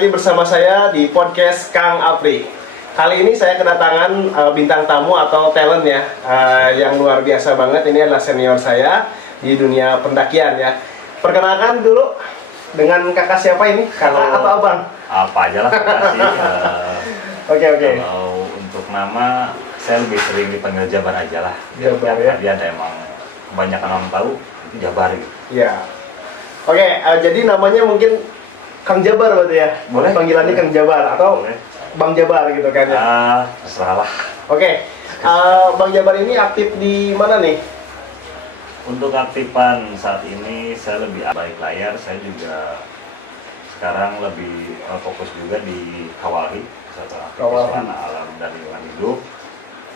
lagi bersama saya di podcast Kang Apri. Kali ini saya kedatangan bintang tamu atau talent ya, yang luar biasa banget. Ini adalah senior saya di dunia pendakian ya. Perkenalkan dulu dengan kakak siapa ini? Kakak atau abang? Apa aja lah, kasih. Oke. Kalau untuk nama, saya lebih sering dipanggil Jabar aja lah. Jabar ya? Biar emang kebanyakan orang tahu, itu Jabar gitu. Iya. Oke, jadi namanya mungkin Kang Jabar berarti ya? Boleh. Panggilannya Kang Jabar atau Boleh. Bang Jabar gitu kan ya? Terserah lah. Oke, Bang Jabar ini aktif di mana nih? Untuk aktifan saat ini, saya lebih balik layar. Saya juga sekarang lebih fokus juga di Kawalhi, satu aktivis warna alam dan lingkungan hidup.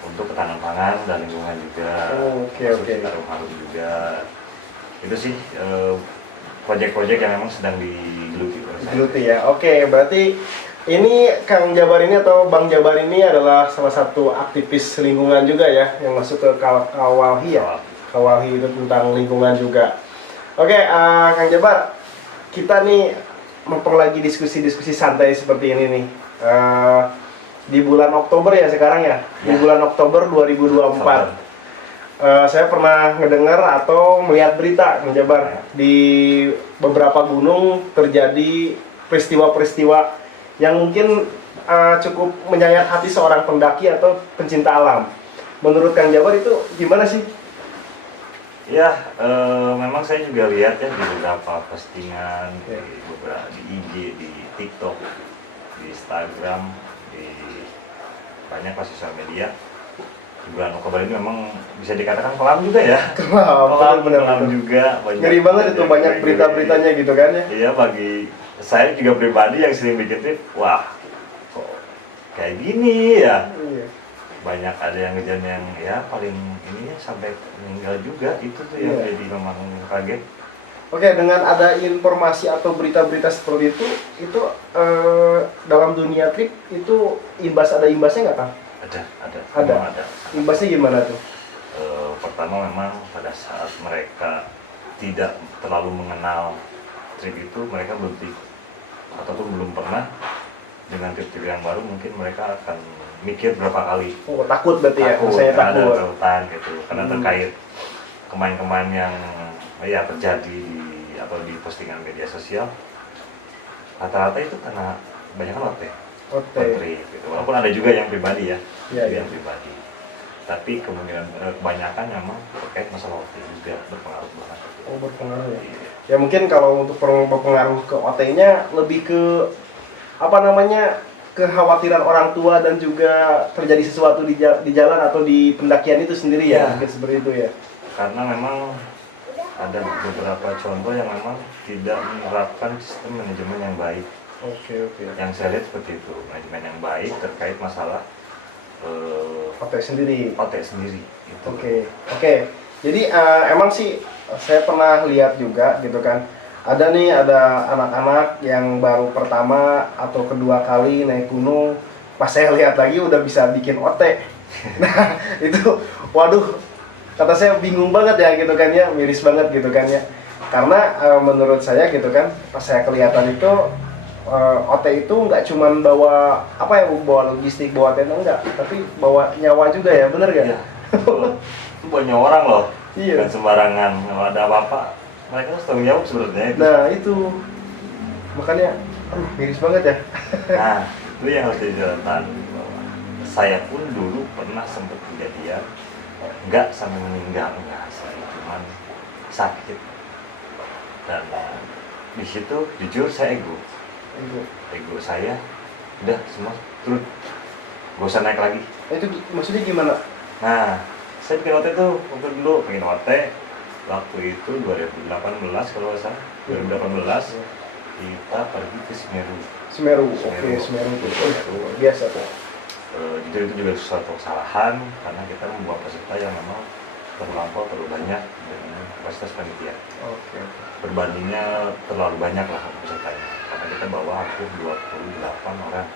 Untuk ketahanan pangan dan lingkungan juga. Oke. Taruh harum juga. Itu sih proyek-proyek yang memang sedang digeluti ya. Oke, berarti ini Kang Jabar ini atau Bang Jabar ini adalah salah satu aktivis lingkungan juga ya, yang masuk ke Kawalhi ya. Kawalhi itu tentang lingkungan juga. Oke, Kang Jabar, kita nih mumpung lagi diskusi-diskusi santai seperti ini nih. Di bulan Oktober ya sekarang ya. Di bulan Oktober 2024. Saya pernah ngedengar atau melihat berita menjabar di beberapa gunung terjadi peristiwa-peristiwa yang mungkin cukup menyayat hati seorang pendaki atau pencinta alam. Menurut Kang Jabar itu gimana sih? Ya, memang saya juga lihat ya di beberapa postingan, di IG, di TikTok, di Instagram, di banyak sosial media. Di bulan Oktober ini memang bisa dikatakan kelam juga ya. Kelam juga. Ngeri banget itu banyak berita-beritanya gitu kan ya. Iya, bagi saya juga pribadi yang sering bikin trip, wah kok kayak gini ya. Iya. Banyak ada yang kejadian yang ya paling ini ya sampai meninggal juga, itu tuh yang jadi memang kaget. Oke, dengan ada informasi atau berita-berita seperti itu dalam dunia trip itu ada imbasnya nggak, Kang? Ada. Imbasnya gimana tuh? Pertama memang pada saat mereka tidak terlalu mengenal trip itu, mereka belum pernah. Dengan trip yang baru mungkin mereka akan mikir berapa kali. Takut berarti ya? Saya takut. Ada gitu, karena terkait kemain-kemain yang ya terjadi di postingan media sosial. Rata-rata itu karena banyak trip gitu. Walaupun ada juga yang pribadi ya, yang pribadi. Tapi kebanyakan memang terkait masalah OT juga berpengaruh banget. Berpengaruh ya? Ya mungkin kalau untuk berpengaruh ke OT-nya lebih ke kekhawatiran orang tua dan juga terjadi sesuatu di jalan atau di pendakian itu sendiri ya, mungkin seperti itu ya. Karena memang ada beberapa contoh yang memang tidak menerapkan sistem manajemen yang baik. Oke. Yang saya lihat seperti itu, manajemen yang baik terkait masalah OT sendiri. Itu. Oke. Jadi emang sih saya pernah lihat juga gitu kan. Ada anak-anak yang baru pertama atau kedua kali naik gunung, pas saya lihat lagi udah bisa bikin OT. Nah, itu waduh, kata saya bingung banget ya gitu kan ya, miris banget gitu kan ya. Karena menurut saya gitu kan, pas saya kelihatan itu OT itu nggak cuman bawa bawa logistik, bawa tenda enggak, tapi bawa nyawa juga ya, bener gak? Iya, itu banyak orang loh. Iya. Kan sembarangan, kalau ada apa-apa mereka harus tanggung jawab sebenarnya itu. Nah itu makanya miris banget ya. Nah itu yang harus dijelaskan, bahwa saya pun dulu pernah sempat kejadian nggak sampai meninggal, saya cuman sakit, dan di situ jujur saya ego saya udah semua turun, gak usah naik lagi. Itu maksudnya gimana? Nah saya bikin OT tuh waktu dulu pengen OT waktu itu 2018 kalau nggak salah, 2018 kita pergi ke Semeru. Oke, Semeru itu biasa tuh. Jadi itu juga suatu kesalahan karena kita membawa peserta yang memang terlalu banyak dengan kapasitas panitia. Oke. Berbandingnya terlalu banyak lah pesertanya, karena kita bawa hampir 28 orang.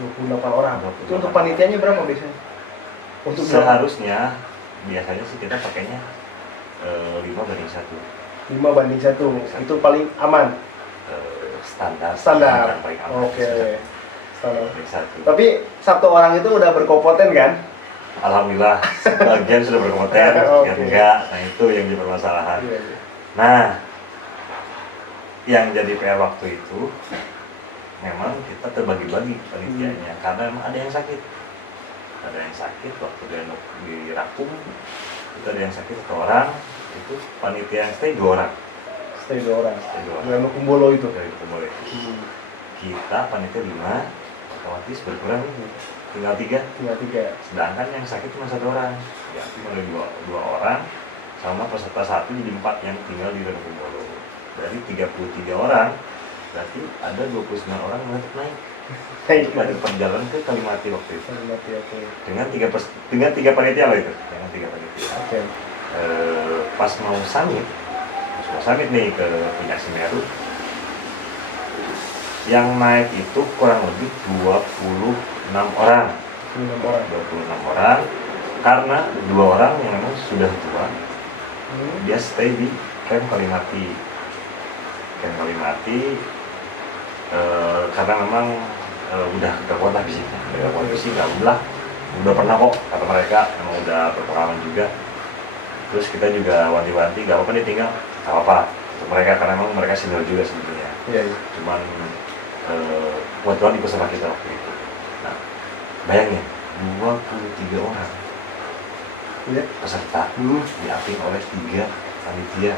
28 orang. Itu untuk panitianya berapa biasanya? Untuk seharusnya biasanya sih kita pakainya 5:1. 5:1, itu paling aman. standar Standar. yang paling aman. Oke. Standar. Paling satu. Tapi satu orang itu udah berkompeten kan? Alhamdulillah sebagian sudah berkompeten, sebagian Oke. enggak. Nah itu yang jadi permasalahan. Iya, iya. Nah, yang jadi PR waktu itu memang kita terbagi-bagi panitianya karena memang ada yang sakit. Ada yang sakit waktu dia di Rakung, itu ada yang sakit 1 orang, itu panitia yang stay 2 orang. Stay 2 orang. Stay 2 orang. Dengan Kumbolo itu. Dari Kumbolo itu. Kita panitia 5, otomatis berkurang tinggal 3. Tinggal 3. Sedangkan yang sakit cuma 1 orang, ya mulai 2 orang sama peserta 1 jadi 4 yang tinggal di Danau Kumbolo. Dari 33 orang, berarti ada 29 orang yang tetap naik. Itu pada perjalanan ke Kalimati waktu itu. Kalimati, oke. Dengan tiga panitia loh itu, dengan 3 panitia. Oke. Pas mau summit nih ke Puncak Semeru, yang naik itu kurang lebih 26 orang. 6 orang. 26 orang, karena 2 orang yang memang sudah tua, dia stay di Camp Kalimati. Camp Kalimati karena memang udah kuat lah fisiknya, udah kuat fisik, udah pernah kok kata mereka, memang udah berpengalaman juga. Terus kita juga wanti-wanti, gak apa-apa nih tinggal, gak apa-apa untuk mereka karena memang mereka senior juga sebetulnya. Iya, iya. Cuman kebetulan ikut sama kita waktu itu. Nah, bayangin 23 orang Iya. peserta diaping oleh 3 panitia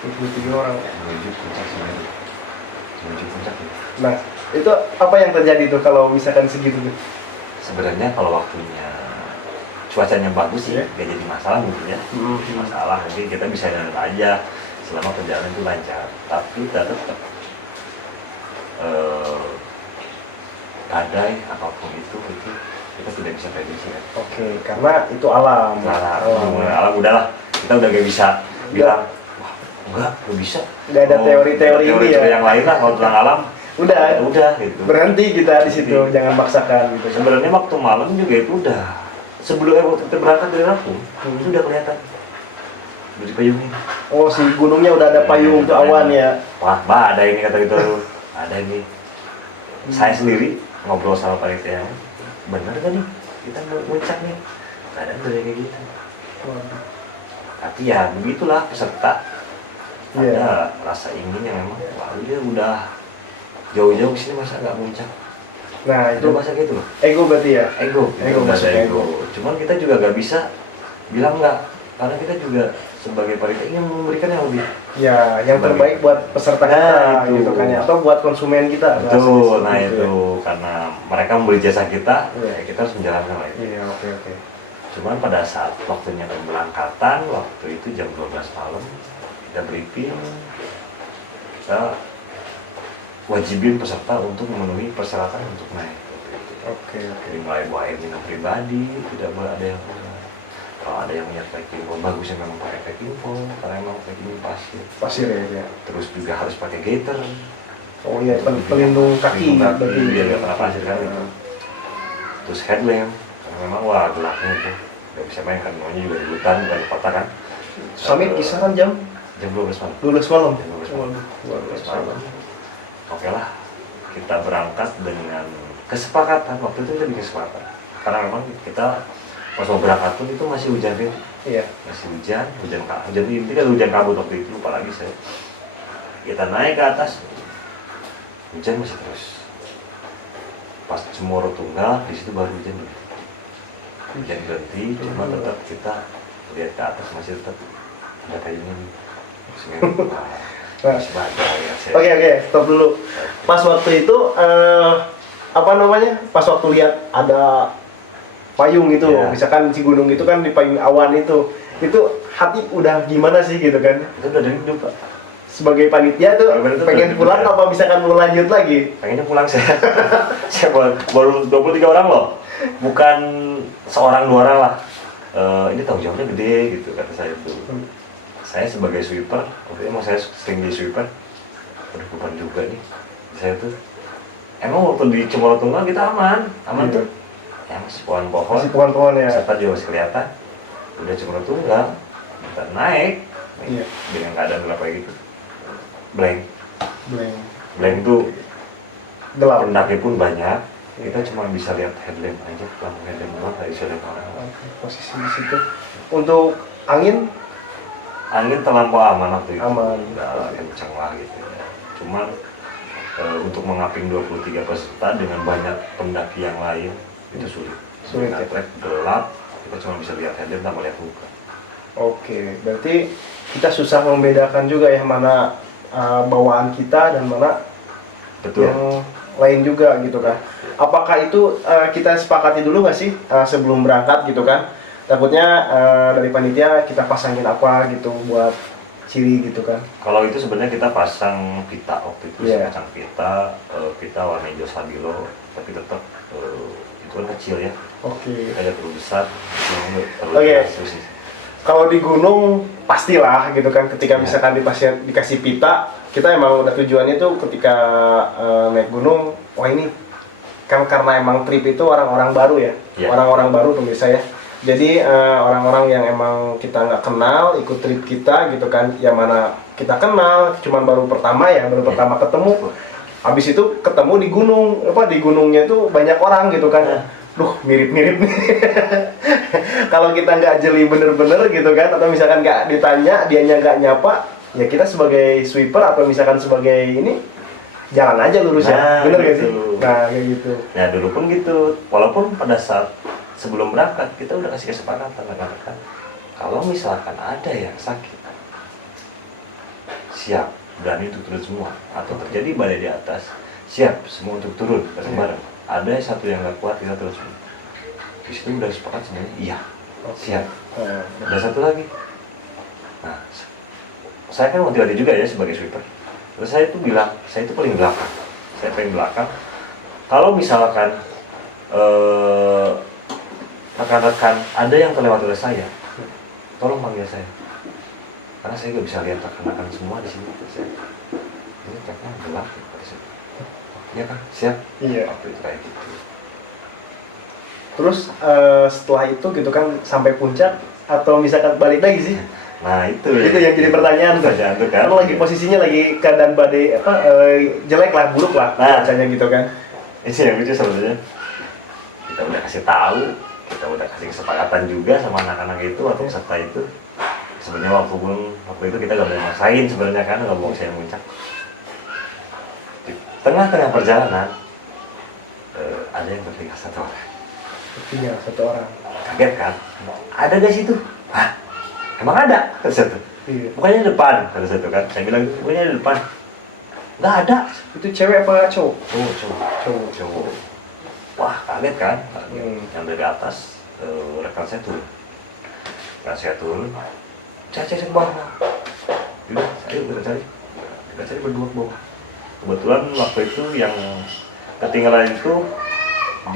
23 orang. menuju puncak Semeru. Menuju puncak ya. Nah, itu apa yang terjadi tuh kalau misalkan segitu tuh? Sebenarnya kalau waktunya cuacanya bagus sih, Iya. gak jadi masalah mungkin ya. Jadi masalah, nanti kita bisa jalan aja selama perjalanan itu lancar. Tapi tetap badai apapun itu kita tidak bisa prediksi kan. Oke, karena itu alam. Alam udahlah, kita udah gak bisa bilang wah enggak bisa. Nggak ada teori-teori ini ya. Yang lain lah kalau tentang alam. Udah gitu. Berhenti kita di situ, jangan paksakan gitu. Sebenarnya waktu malam juga itu udah sebelum waktu kita berangkat dari Lampung itu udah kelihatan dari payung ini. Oh, si gunungnya udah ada payung tuh awan ya. Wah, ada ini kata gitu, ada ini. Saya sendiri ngobrol sama panitia, bener kan nih kita mau puncak nih, kadang udah kayak gitu. Tapi ya begitulah peserta. Ada rasa ingin yang memang, wah dia udah jauh-jauh kesini masa nggak puncak. Nah itu masa gitu loh. ego berarti ya. Ego Ego, masuk masuk ego. Cuman kita juga nggak bisa bilang nggak, karena kita juga sebagai panitia ingin memberikan yang lebih. Ya, yang terbaik buat peserta kita itu. gitu kan ya, atau buat konsumen kita. Betul, nah gitu itu ya. karena mereka memberi jasa kita, Iya. ya kita harus menjalankan lah itu. Iya, oke. Cuman pada saat waktunya pemberangkatan, waktu itu jam 12 malam, kita briefing, kita wajibin peserta untuk memenuhi persyaratan untuk naik. Oke. Jadi mulai bawa air minum pribadi, tidak boleh ada yang kalau ada yang punya packing foam, bagusnya memang pakai packing foam, karena memang packing pasir. Pasir ya. Terus juga harus pakai gaiter. Oh iya, pelindung kaki berarti biar nggak kena pasir kan itu. Terus headlamp, karena memang wah gelapnya itu nggak bisa main kan, maunya juga di hutan bukan di kota kan. Summit kisaran jam 12 malam. 12 malam. Jam 12 malam. Waduh, 12 malam. Oke lah, kita berangkat dengan kesepakatan. Waktu itu kita bikin kesepakatan karena memang kita pas mau berangkat pun itu masih hujan kan. Iya. Masih hujan ini kan hujan kabut waktu itu, lupa lagi saya. Kita naik ke atas, hujan masih terus. Pas Cemoro Tunggal, di situ baru hujan. Hujan berhenti, cuma tetap kita lihat ke atas masih tetap ada kayunya nih. Masih badai ya. Oke, stop dulu. Pas waktu itu pas waktu lihat ada payung itu, Iya. misalkan si gunung itu kan di payung awan itu hati udah gimana sih gitu kan? Itu udah dari hidup Pak. Sebagai panitia tuh pengen pulang ya. apa misalkan mau lanjut lagi? Pengennya pulang saya. Saya baru 23 orang loh. Bukan seorang 2 orang lah. Ini tanggung jawabnya gede gitu kata saya itu. Saya sebagai sweeper, waktu itu emang saya sering di sweeper. Udah beban juga nih. Saya tuh emang waktu di Cemoro Tunggal kita aman Iya. tuh. Ya masih pohon-pohon. Masih pohon-pohon ya. Peserta juga masih kelihatan. Udah Cemoro Tunggal, kita naik Iya. dengan keadaan gelap kayak gitu. Blank. blank tuh Gelap. pendaki pun banyak, kita cuma bisa lihat headlamp aja, lampu headlamp doang, nggak bisa lihat orang. Oke, posisi di situ. Untuk angin Angin terlampau aman waktu itu, Aman. udah kencang lah gitu ya. Cuman untuk mengaping 23 peserta dengan banyak pendaki yang lain itu sulit. Sulit, Karena ya? trek gelap, kita cuma bisa lihat headlamp sama lihat muka. Oke, berarti kita susah membedakan juga ya mana bawaan kita dan mana Betul. yang lain juga gitu kan. Apakah itu kita sepakati dulu nggak sih sebelum berangkat gitu kan? Takutnya dari panitia kita pasangin apa gitu buat ciri gitu kan. Kalau itu sebenarnya kita pasang pita waktu itu, Iya. pasang pita, pita warna hijau stabilo, tapi tetap itu kan kecil ya. Oke. Kayak terlalu besar, terlalu Oke. jelas terus sih. Kalau di gunung pastilah gitu kan ketika Ya. misalkan dikasih pita, kita emang udah tujuannya tuh ketika naik gunung, wah ini kan karena emang trip itu orang-orang baru ya, Ya. orang-orang baru pemirsa ya. Jadi orang-orang yang emang kita nggak kenal ikut trip kita gitu kan, yang mana kita kenal, cuman baru pertama ya, baru pertama ketemu. Habis itu ketemu di gunung, di gunungnya tuh banyak orang gitu kan. Ya. Duh, mirip-mirip nih. Kalau kita nggak jeli bener-bener gitu kan, atau misalkan nggak ditanya, dianya nggak nyapa, ya kita sebagai sweeper atau misalkan sebagai ini, jalan aja lurus ya. Nah, Bener gak sih? gitu. Nah, kayak gitu. Ya dulu pun gitu, walaupun pada saat sebelum berangkat kita udah kasih kesepakatan kan, kalau misalkan ada yang sakit, siap berani untuk turun semua, atau terjadi badai di atas, siap semua untuk turun bareng-bareng. Ada satu yang nggak kuat, kita terus di situ udah sepakat semuanya, iya siap. Ada satu lagi, nah saya kan motivasi juga ya sebagai sweeper, terus saya tuh bilang saya itu paling belakang, saya paling belakang. Kalau misalkan rekan-rekan ada yang terlewat oleh saya, tolong panggil saya, karena saya nggak bisa lihat rekan-rekan semua di sini. Ini treknya gelap pada situ. Iya kan, siap. Iya. Waktu itu kayak gitu. Terus setelah itu gitu kan sampai puncak atau misalkan balik lagi sih? Nah itu Itu yang jadi pertanyaan tuh. Pertanyaan tuh kan. Karena lagi posisinya lagi keadaan badai jelek lah, buruk lah Nah. cuacanya gitu kan. Ini yang lucu sebenarnya. Kita udah kasih tahu, kita udah kasih kesepakatan juga sama anak-anak itu atau peserta itu. Sebenarnya waktu itu kita nggak boleh maksain sebenarnya kan, nggak mau saya muncak. Di tengah-tengah perjalanan ada yang tertinggal satu orang. Tinggal satu orang. Kaget kan? Ada gak situ? Hah? Emang ada? Kata satu. Iya. Bukannya di depan, kata satu kan? Saya bilang bukannya di depan. Nggak ada. Itu cewek apa cowok? Cowok. Cowok. Wah, kaget kan? Kaget. Hmm. Yang dari atas rekan saya turun. Rekan saya turun. Cari ke bawah. Udah, kita cari. Kita cari berdua ke bawah. Kebetulan waktu itu yang ketinggalan itu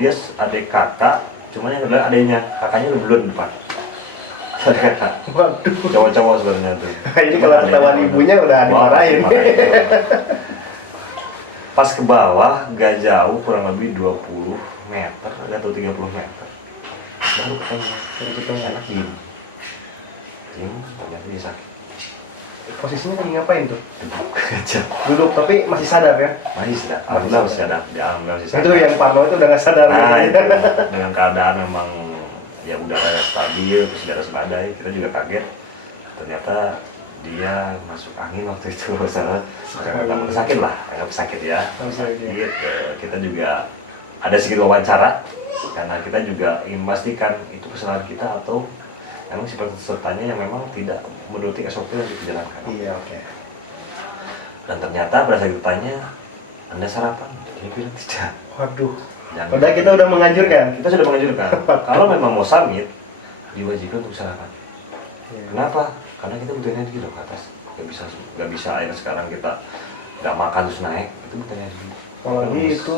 dia adik kakak, cuman yang kedua adiknya, kakaknya udah duluan di depan. Waduh. Cowok-cowok sebenarnya tuh. Ini kalau ketahuan ibunya udah dimarahin. Pas ke bawah, gak jauh, kurang lebih 20 meter atau 30 meter. Baru ketemu anak diem. Ternyata dia sakit. Posisinya lagi ngapain tuh? Duduk aja. Duduk tapi masih sadar ya? Masih sadar. Alhamdulillah masih sadar. Ya, alhamdulillah masih sadar. Itu yang Parno itu udah nggak sadar. Nah, gitu. itu dengan keadaan memang ya udara stabil, terus udara sebadai, kita juga kaget. Ternyata dia masuk angin waktu itu, salah. Sakit lah, agak sakit ya. Sakit. Kita juga ada sedikit wawancara karena kita juga ingin memastikan itu kesalahan kita atau memang si pesertanya yang memang tidak menuruti SOP yang dijalankan. Iya, oke. Dan ternyata pada saat ditanya, Anda sarapan? Dia bilang tidak. Waduh. Jangan. Padahal kita udah menganjurkan. Kita sudah menganjurkan. Kalau memang mau summit, diwajibkan untuk sarapan. Iya. Kenapa? Karena kita butuh energi loh ke atas. Gak bisa air sekarang kita nggak makan terus naik, itu butuh energi. Apalagi itu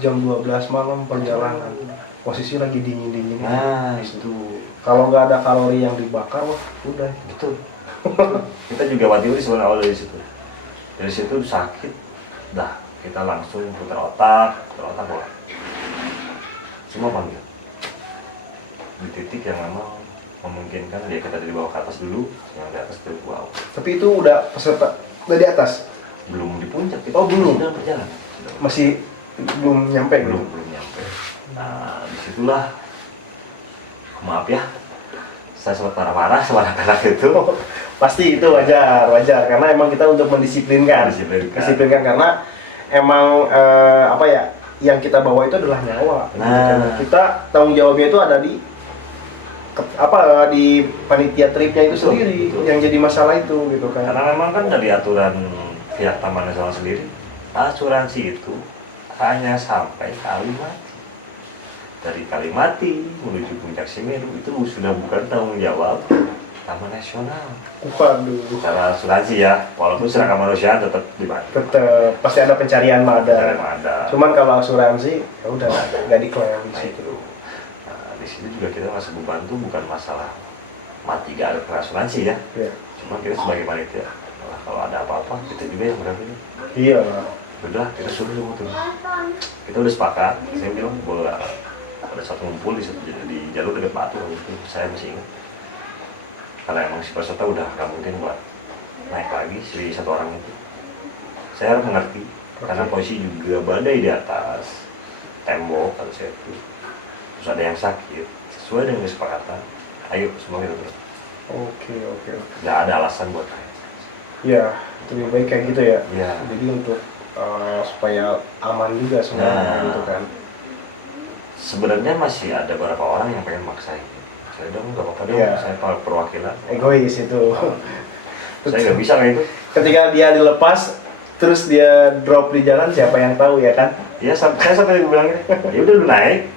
jam 12 malam perjalanan. Posisi lagi dingin-dingin. Nah, itu. Kalau nggak ada kalori yang dibakar, wah udah. Betul. Kita juga waktu itu sebenarnya awal dari situ. Dari situ sakit, dah kita langsung putar otak bola. Semua panggil. Di titik yang memang memungkinkan dia kita dibawa ke atas dulu, yang di atas itu ke bawah. Tapi itu udah peserta udah di atas. belum di puncak itu. Oh, belum? Sedang berjalan. Masih belum nyampe gitu? Belum nyampe. Nah disitulah, maaf ya, saya sempat marah-marah sama anak-anak itu. Pasti itu wajar karena emang kita untuk mendisiplinkan. Disiplinkan karena emang apa ya, yang kita bawa itu adalah nyawa. Nah. Kita tanggung jawabnya itu ada di di panitia tripnya itu Betul, sendiri betul. yang jadi masalah itu gitu kan. Karena memang kan dari aturan pihak Taman Nasional sendiri, asuransi itu hanya sampai Kalimati. Dari Kalimati menuju Puncak Semeru itu sudah bukan tanggung jawab Taman Nasional. Waduh. Secara asuransi ya, walaupun secara kemanusiaan tetap dibantu. Tetap pasti ada pencarian mah Pencarian ada. ada. Cuman kalau asuransi ya udah nggak diklaim di Nah situ. itu. Nah, di situ juga kita masih membantu, bukan masalah mati gak ada asuransi ya. Iya. Cuma kita sebagai panitia, nah, kalau ada apa-apa kita juga yang berani. Iya. Udah kita suruh semua tuh. Kita udah sepakat. Saya bilang boleh ada satu ngumpul di jalur dekat Batu itu, saya masih ingat. Karena emang si peserta udah nggak mungkin buat naik lagi si satu orang itu. Saya harus mengerti karena posisi juga badai di atas tembok atau saya itu. Terus ada yang sakit sesuai dengan kesepakatan. Ayo semua kita terus. Oke. Nggak ada alasan buat naik. Iya, lebih baik kayak gitu ya. Iya. Jadi untuk supaya aman juga semuanya gitu kan. Sebenarnya masih ada beberapa orang yang pengen maksain. Saya dong nggak apa-apa dong, Iya. saya perwakilan. Egois itu. Saya nggak bisa kayak itu. Ketika dia dilepas, terus dia drop di jalan, siapa yang tahu ya kan? Ya saya sampai bilang gini, ya udah lu naik,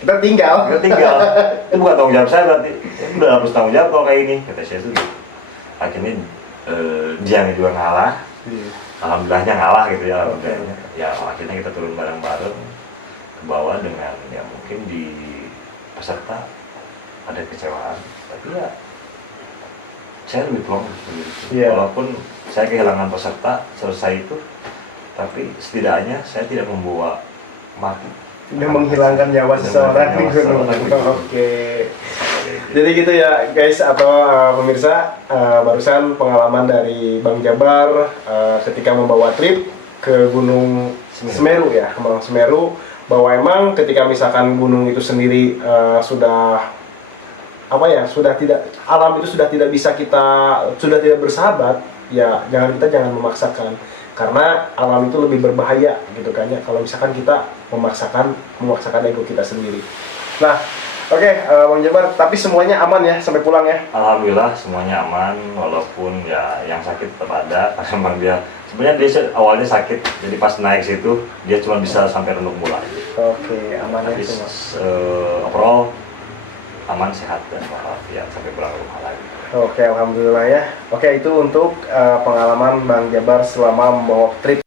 Kita tinggal. kita tinggal. Itu bukan tanggung jawab saya berarti. Ya, udah harus tanggung jawab kalau kayak ini. Kata saya itu. Akhirnya dia juga ngalah. Iya. Alhamdulillahnya ngalah gitu ya. Alhamdulillahnya. Ya akhirnya kita turun bareng-bareng ke bawah dengan ya mungkin di peserta ada kecewaan. Tapi ya saya lebih plong gitu. Iya. Walaupun saya kehilangan peserta selesai itu, tapi setidaknya saya tidak membawa mati. Dia menghilangkan nyawa seseorang di gunung. Oke. Jadi gitu ya guys atau pemirsa, barusan pengalaman dari Bang Jabar ketika membawa trip ke Gunung Semeru ya, ke Gunung Semeru, bahwa emang ketika misalkan gunung itu sendiri sudah apa ya, sudah tidak, alam itu sudah tidak bisa sudah tidak bersahabat, ya kita jangan memaksakan, karena alam itu lebih berbahaya gitu kan ya kalau misalkan kita memaksakan ego kita sendiri. Nah, oke, Bang Jabar, tapi semuanya aman ya sampai pulang ya? Alhamdulillah semuanya aman, walaupun ya yang sakit tetap ada karena memang dia sebenarnya dia awalnya sakit, jadi pas naik situ dia cuma bisa sampai Renduk Bulan. Oke, aman ya Tapi semua. overall aman, sehat dan walafiat sampai pulang ke rumah lagi. Oke, alhamdulillah ya. Oke, itu untuk pengalaman Bang Jabar selama membawa trip